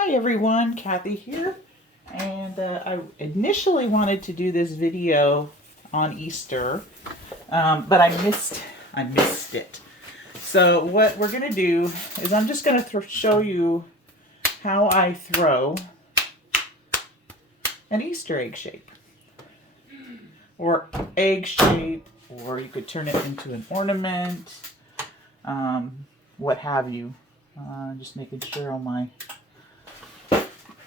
Hi everyone, Kathy here, and I initially wanted to do this video on Easter, but I missed it. So what we're gonna do is I'm just gonna show you how I throw an Easter egg shape, or egg shape, or you could turn it into an ornament, what have you. Just making sure all my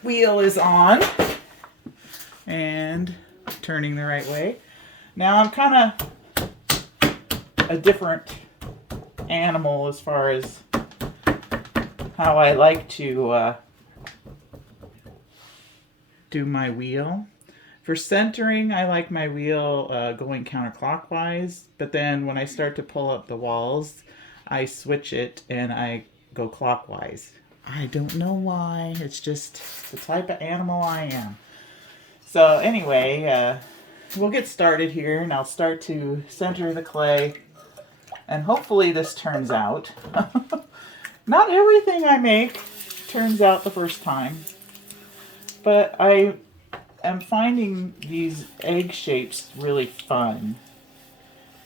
wheel is on and turning the right way. Now I'm kind of a different animal as far as how I like to do my wheel. For centering, I like my wheel going counterclockwise, but then when I start to pull up the walls, I switch it and I go clockwise. I don't know why. It's just the type of animal I am. So anyway, we'll get started here, and I'll start to center the clay, and hopefully this turns out. Not everything I make turns out the first time, but I am finding these egg shapes really fun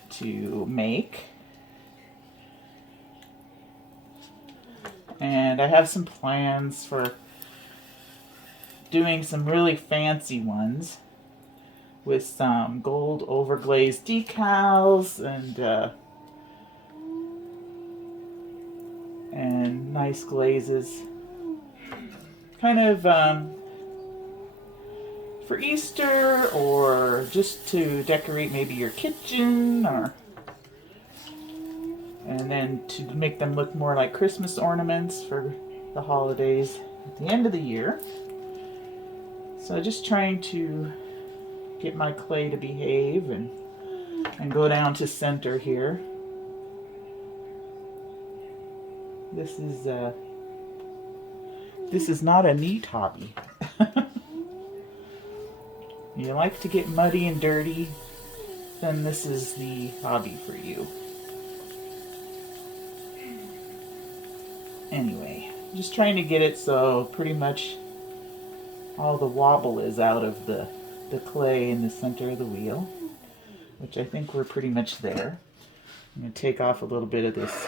to make. And I have some plans for doing some really fancy ones with some gold overglazed decals and nice glazes. Kind of for Easter, or just to decorate maybe your kitchen, and then to make them look more like Christmas ornaments for the holidays at the end of the year. So just trying to get my clay to behave and go down to center here. This is not a neat hobby. You like to get muddy and dirty, then this is the hobby for you. Anyway, just trying to get it so pretty much all the wobble is out of the clay in the center of the wheel, which I think we're pretty much there. I'm going to take off a little bit of this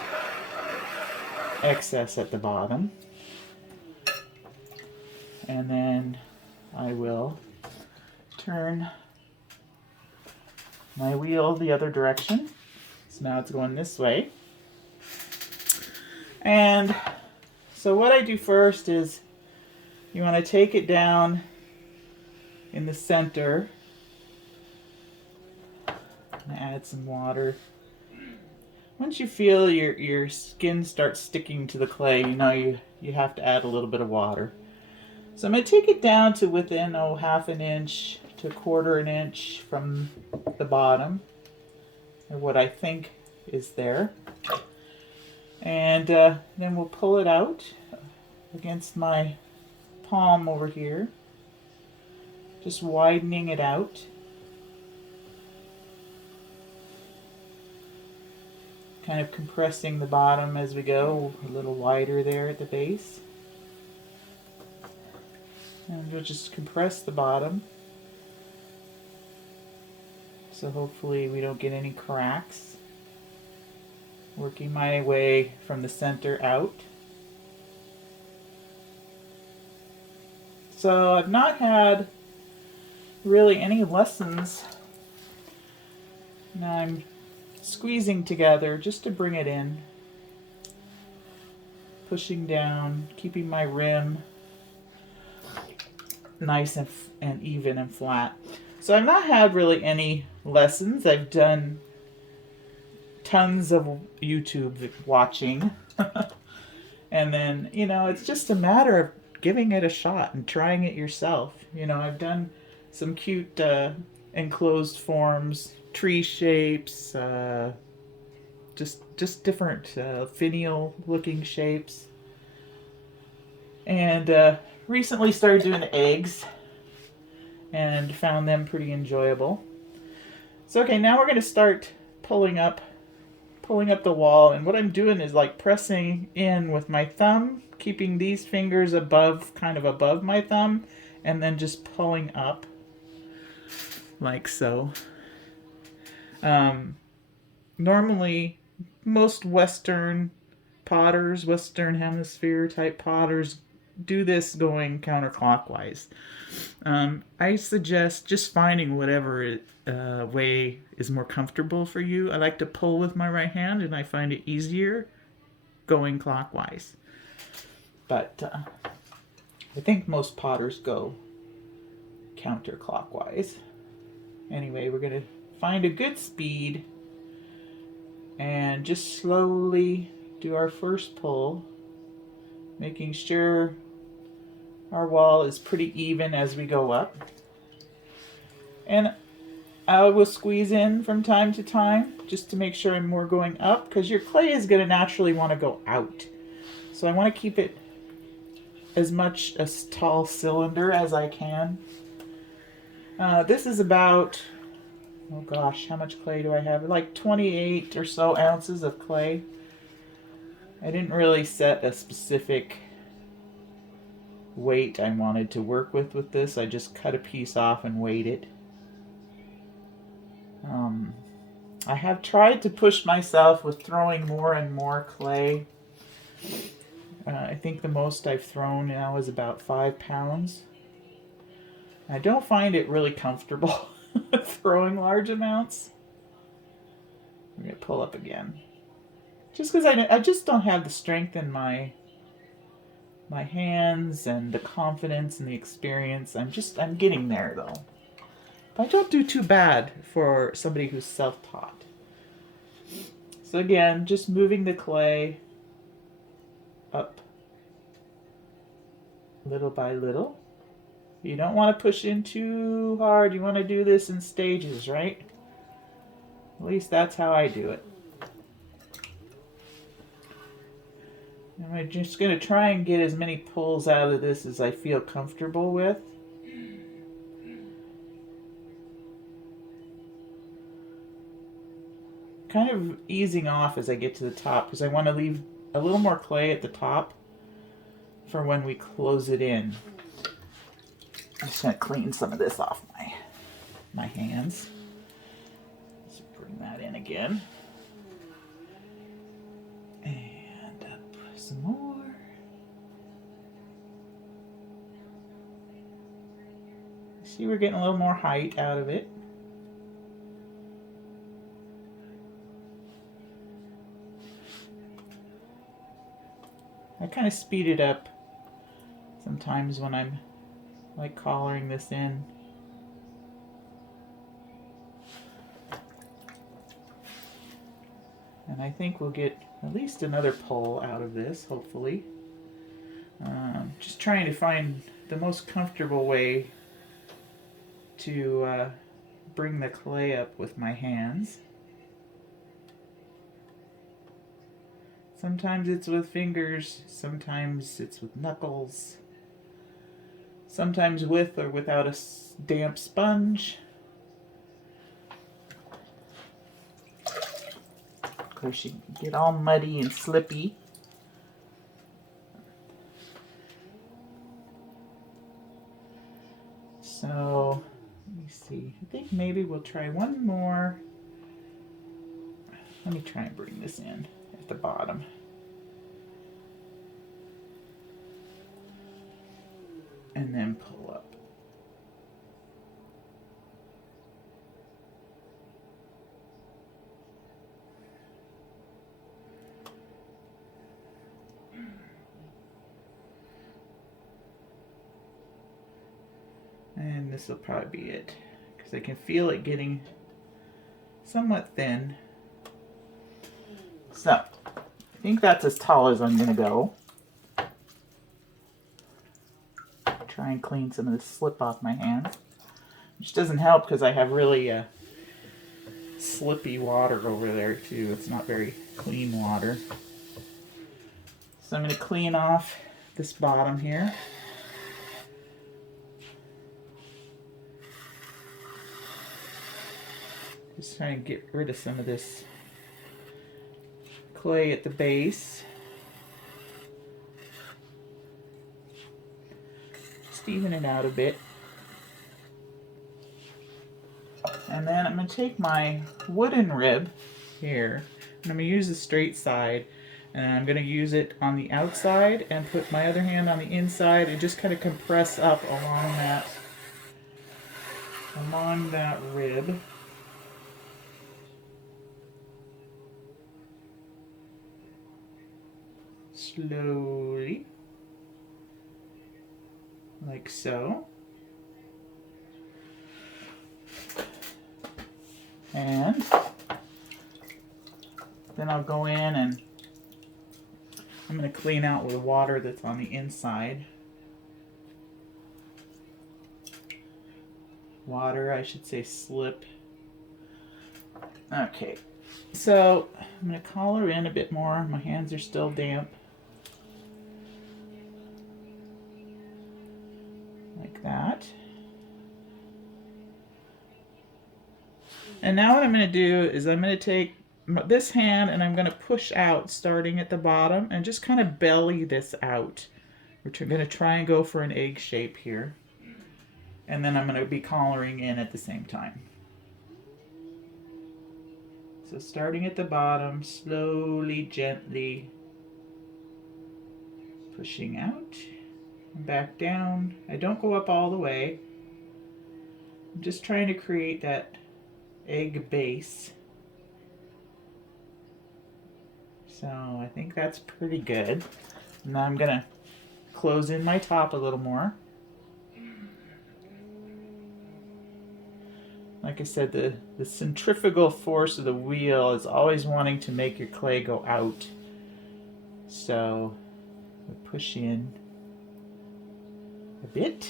excess at the bottom, and then I will turn my wheel the other direction. So now it's going this way. And so what I do first is you want to take it down in the center and add some water. Once you feel your skin starts sticking to the clay, you know you have to add a little bit of water. So I'm going to take it down to within half an inch to 1/4 an inch from the bottom, or what I think is there. And then we'll pull it out against my palm over here, just widening it out. Kind of compressing the bottom as we go, a little wider there at the base. And we'll just compress the bottom, so hopefully we don't get any cracks. Working my way from the center out. So I've not had really any lessons. Now I'm squeezing together just to bring it in. Pushing down, keeping my rim nice and even and flat. So I've not had really any lessons. I've done tons of YouTube watching. And then, it's just a matter of giving it a shot and trying it yourself. I've done some cute enclosed forms, tree shapes, just different finial looking shapes. And recently started doing eggs and found them pretty enjoyable. So okay, now we're going to start pulling pulling up the wall, and what I'm doing is like pressing in with my thumb, keeping these fingers above, kind of above my thumb, and then just pulling up like so. Normally, most Western potters, Western hemisphere type potters, do this going counterclockwise. I suggest just finding whatever way is more comfortable for you. I like to pull with my right hand, and I find it easier going clockwise. But I think most potters go counterclockwise. Anyway, we're going to find a good speed and just slowly do our first pull, making sure our wall is pretty even as we go up. And I will squeeze in from time to time just to make sure I'm more going up, because your clay is going to naturally want to go out. So I want to keep it as much a tall cylinder as I can. This is about, oh gosh, how much clay do I have? Like 28 or so ounces of clay. I didn't really set a specific weight I wanted to work with this. I just cut a piece off and weighed it. I have tried to push myself with throwing more and more clay. I think the most I've thrown now is about 5 pounds. I don't find it really comfortable throwing large amounts. I'm going to pull up again. Just because I just don't have the strength in my hands and the confidence and the experience. I'm getting there though. But I don't do too bad for somebody who's self-taught. So again, just moving the clay up little by little. You don't want to push in too hard. You want to do this in stages, right? At least that's how I do it. And I'm just going to try and get as many pulls out of this as I feel comfortable with. Kind of easing off as I get to the top, because I want to leave a little more clay at the top for when we close it in. I'm just going to clean some of this off my hands. Let's bring that in again. And up some more. See, we're getting a little more height out of it. I kind of speed it up sometimes when I'm like collaring this in. And I think we'll get at least another pull out of this, hopefully. Just trying to find the most comfortable way to bring the clay up with my hands. Sometimes it's with fingers, sometimes it's with knuckles, sometimes with or without a damp sponge. Of course, you can get all muddy and slippy. So, let me see. I think maybe we'll try one more. Let me try and bring this in at the bottom. And then pull up. And this will probably be it, because I can feel it getting somewhat thin. So, I think that's as tall as I'm going to go. Try and clean some of the slip off my hands. Which doesn't help because I have really slippy water over there too. It's not very clean water. So I'm going to clean off this bottom here. Just trying to get rid of some of this clay at the base. Just even it out a bit. And then I'm going to take my wooden rib here, and I'm going to use the straight side, and I'm going to use it on the outside and put my other hand on the inside and just kind of compress up along that rib. Slowly, like so. And then I'll go in and I'm going to clean out the water that's on the inside. Water, I should say slip. Okay, so I'm going to collar in a bit more. My hands are still damp. Like that. And now what I'm going to do is I'm going to take this hand and I'm going to push out starting at the bottom and just kind of belly this out. We're going to try and go for an egg shape here. And then I'm going to be collaring in at the same time. So starting at the bottom, slowly, gently pushing out and back down. I don't go up all the way. I'm just trying to create that egg base. So I think that's pretty good. Now I'm going to close in my top a little more. Like I said, the centrifugal force of the wheel is always wanting to make your clay go out. So we push in a bit,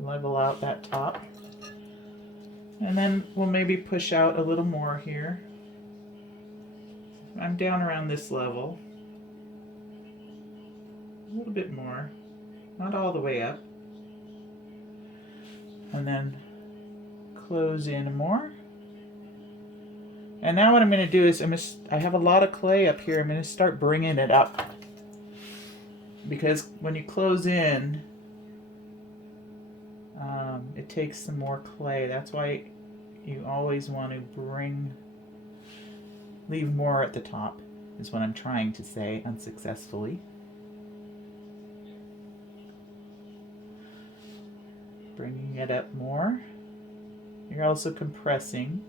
level out that top. And then we'll maybe push out a little more here. I'm down around this level. A little bit more, not all the way up. And then close in more. And now what I'm going to do is I have a lot of clay up here. I'm going to start bringing it up. Because when you close in, it takes some more clay. That's why you always want to leave more at the top, is what I'm trying to say unsuccessfully. Bringing it up more. You're also compressing.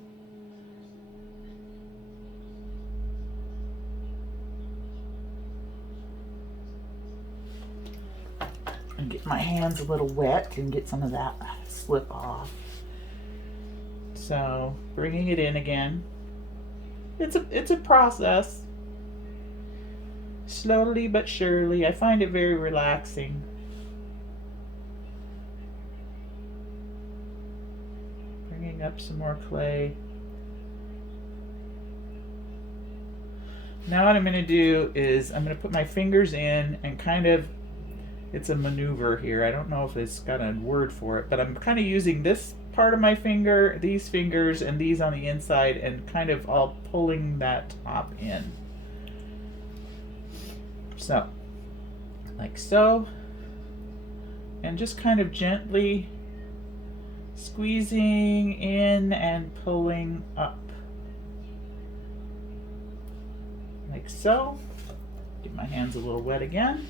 And get my hands a little wet and get some of that slip off. So bringing it in again. It's a process. Slowly but surely. I find it very relaxing. Bringing up some more clay. Now what I'm going to do is I'm going to put my fingers in and kind of, it's a maneuver here. I don't know if it's got a word for it, but I'm kind of using this part of my finger, these fingers, and these on the inside, and kind of all pulling that top in. So, like so. And just kind of gently squeezing in and pulling up. Like so. Get my hands a little wet again.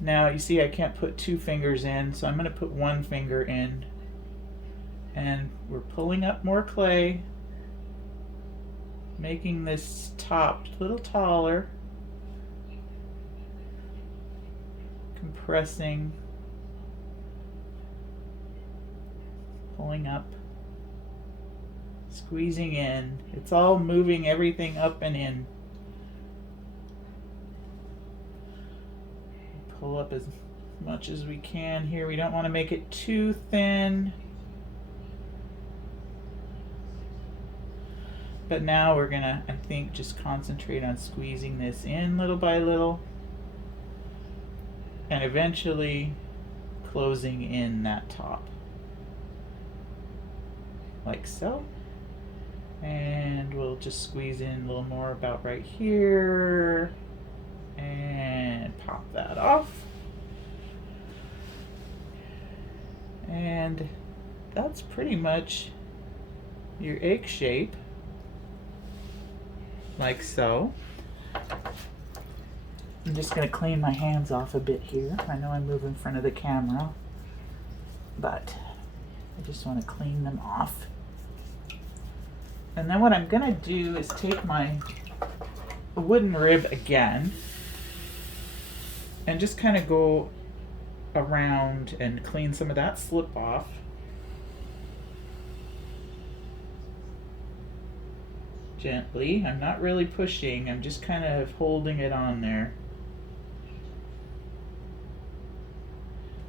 Now you see I can't put two fingers in, so I'm going to put one finger in. And we're pulling up more clay, making this top a little taller, compressing, pulling up, squeezing in. It's all moving everything up and in. Pull up as much as we can here. We don't want to make it too thin. But now we're gonna, I think, just concentrate on squeezing this in little by little. And eventually closing in that top. Like so. And we'll just squeeze in a little more about right here. And pop that off. And that's pretty much your egg shape, like so. I'm just going to clean my hands off a bit here. I know I move in front of the camera, but I just want to clean them off. And then what I'm going to do is take my wooden rib again and just kind of go around and clean some of that slip off. Gently. I'm not really pushing, I'm just kind of holding it on there.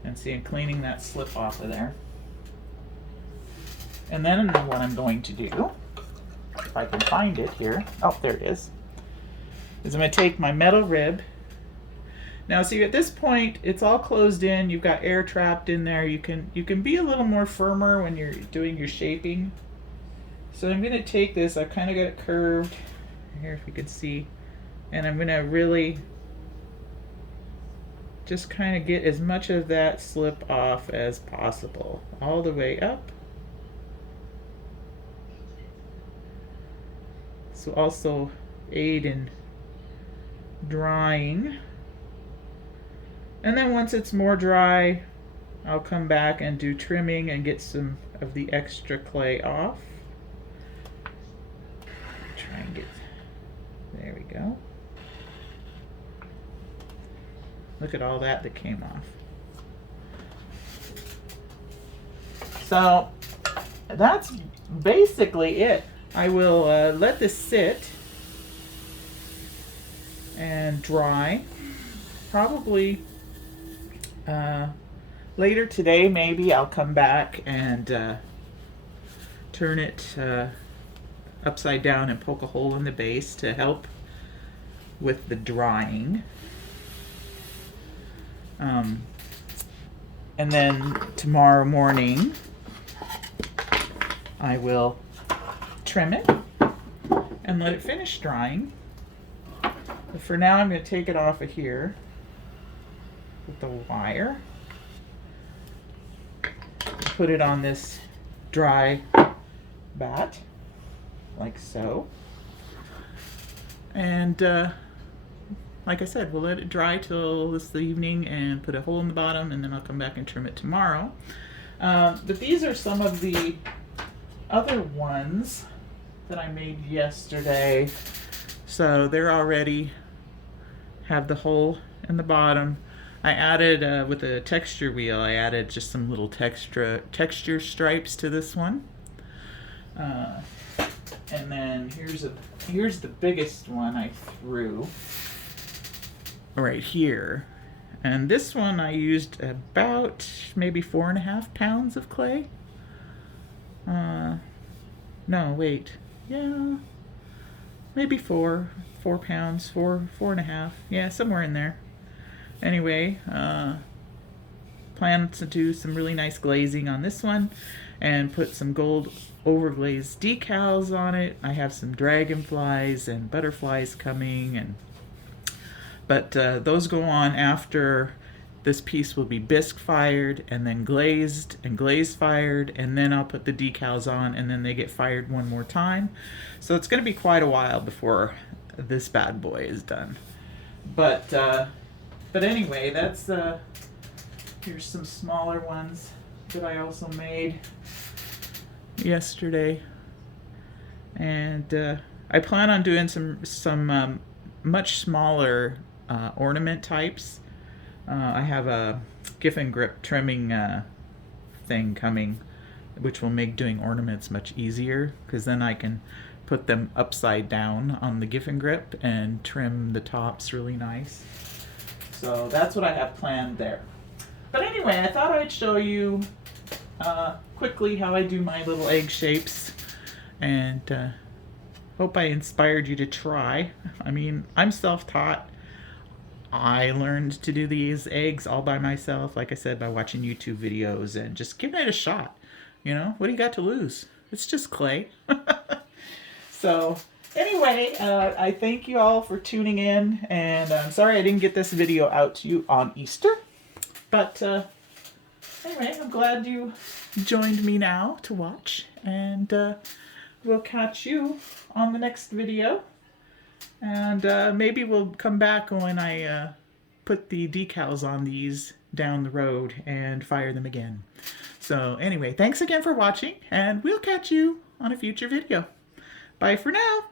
And see, I'm cleaning that slip off of there. And then what I'm going to do, if I can find it here, oh, there it is I'm going to take my metal rib. Now, see, at this point, it's all closed in. You've got air trapped in there. You can be a little more firmer when you're doing your shaping. So I'm going to take this. I've kind of got it curved here, if you can see, and I'm going to really just kind of get as much of that slip off as possible, all the way up. This will also aid in drying. And then once it's more dry, I'll come back and do trimming and get some of the extra clay off. Try and get, there we go. Look at all that came off. So that's basically it. I will let this sit and dry. Probably later today, maybe I'll come back and turn it upside down and poke a hole in the base to help with the drying. And then tomorrow morning I will trim it and let it finish drying. But for now, I'm going to take it off of here with the wire, put it on this dry bat like so, and like I said, we'll let it dry till this evening and put a hole in the bottom, and then I'll come back and trim it tomorrow. But these are some of the other ones that I made yesterday. So they're already have the hole in the bottom. I added, with a texture wheel, I added just some little texture stripes to this one. And then here's the biggest one I threw right here. And this one I used about maybe 4.5 pounds of clay. No, wait. Yeah, maybe 4 pounds, 4.5. Yeah, somewhere in there. Anyway, plan to do some really nice glazing on this one and put some gold overglazed decals on it. I have some dragonflies and butterflies coming, but those go on after this piece will be bisque fired and then glazed and glaze fired, and then I'll put the decals on and then they get fired one more time. So it's going to be quite a while before this bad boy is done. But anyway, that's here's some smaller ones that I also made yesterday, and I plan on doing some much smaller ornament types. I have a Giffen grip trimming thing coming, which will make doing ornaments much easier, because then I can put them upside down on the Giffen grip and trim the tops really nice. So that's what I have planned there. But anyway, I thought I'd show you quickly how I do my little egg shapes, and hope I inspired you to try. I mean, I'm self-taught. I learned to do these eggs all by myself, like I said, by watching YouTube videos and just giving it a shot. You know, what do you got to lose? It's just clay. So anyway, I thank you all for tuning in, and I'm sorry I didn't get this video out to you on Easter. But anyway, I'm glad you joined me now to watch, and we'll catch you on the next video. And maybe we'll come back when I put the decals on these down the road and fire them again. So anyway, thanks again for watching, and we'll catch you on a future video. Bye for now.